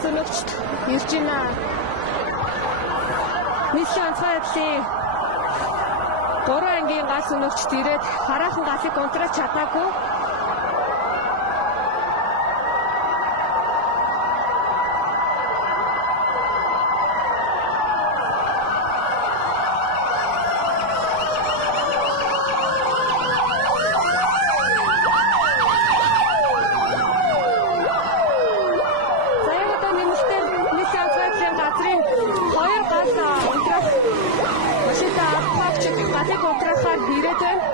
газ өнөгчд ирж байна. Нийслэлийн онцгой байдлын 3 ангийн газ өнөгчд ирээд хараахан газыг унтрааж чадаагүй. Газыг унтраахаар ирээд байна.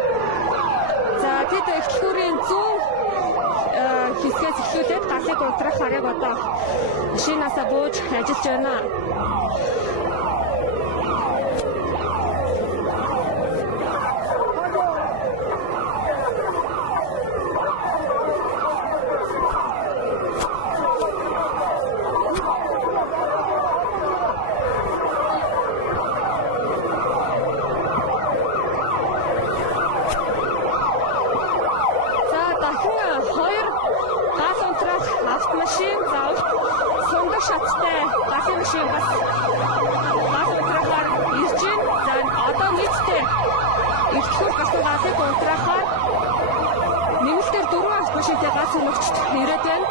За тэд эхлэлгүүрийн зүүн хэсгээс эхлүүлээд газыг унтраахаар яг одоо машинаасаа бууж ажиллаж байна. Автомашин заавал сундаг шаттай газын машин бас газ унтраахаар ирж байна. За одоо нийтдээ эхлэлгүүр гасан газыг унтраахаар нэмэлтээр 4 автомашинтай газ өнөгчд ирээд байна.